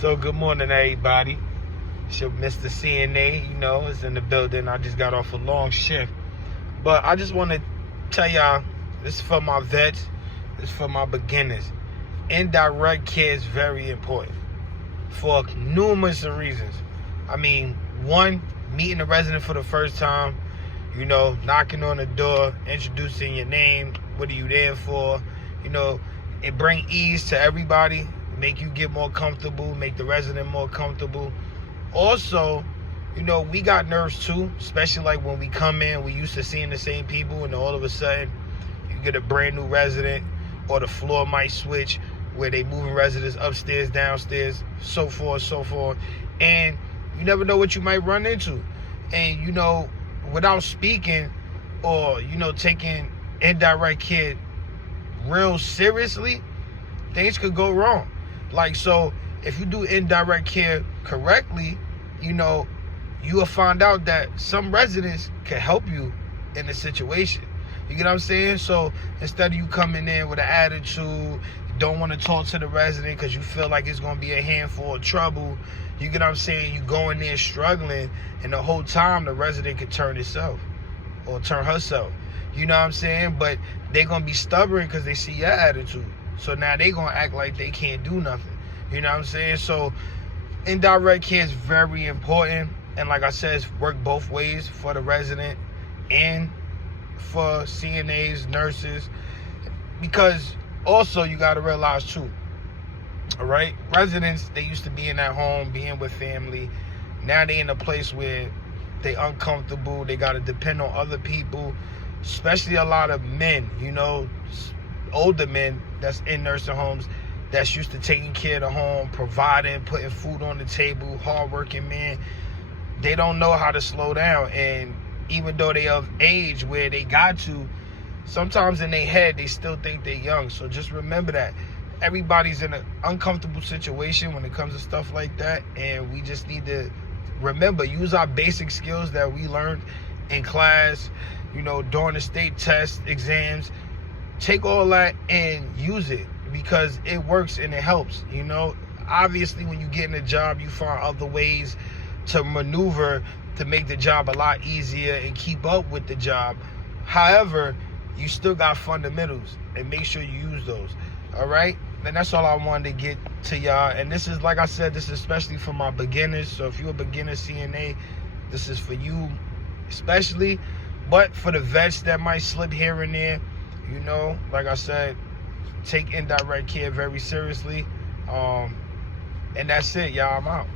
So good morning, everybody. It's your Mr. CNA, is in the building. I just got off a long shift. But I just want to tell y'all, this is for my vets, this is for my beginners. Indirect care is very important for numerous reasons. I mean, one, meeting a resident for the first time, knocking on the door, introducing your name, what are you there for, it bring ease to everybody, make you get more comfortable, make the resident more comfortable. Also, we got nerves too, especially like when we come in, we used to seeing the same people, and all of a sudden you get a brand new resident, or the floor might switch where they moving residents upstairs, downstairs, so forth, and you never know what you might run into. And without speaking or taking indirect care real seriously, things could go wrong. Like, so if you do indirect care correctly, you will find out that some residents can help you in the situation. You get what I'm saying? So instead of you coming in with an attitude, you don't want to talk to the resident because you feel like it's going to be a handful of trouble, you get what I'm saying? You go in there struggling, and the whole time the resident could turn himself or turn herself. You know what I'm saying? But they're going to be stubborn because they see your attitude. So now they're going to act like they can't do nothing. You know what I'm saying? So indirect care is very important. And like I said, it's work both ways for the resident and for CNAs, nurses. Because also you got to realize too, all right, residents, they used to be in that home, being with family. Now they in a place where they uncomfortable. They got to depend on other people, especially a lot of men, older men that's in nursing homes, that's used to taking care of the home, providing, putting food on the table, hardworking men. They don't know how to slow down. And even though they of age where they got to, sometimes in their head, they still think they're young. So just remember that. Everybody's in an uncomfortable situation when it comes to stuff like that. And we just need to remember, use our basic skills that we learned in class, during the state test exams. Take all that and use it, because it works and it helps. Obviously when you get in a job, you find other ways to maneuver to make the job a lot easier and keep up with the job. However, you still got fundamentals, and make sure you use those. All right, and that's all I wanted to get to y'all. And this is, like I said, this is especially for my beginners. So if you're a beginner CNA, this is for you especially. But for the vets that might slip here and there, like I said, take indirect care very seriously. And that's it, y'all. I'm out.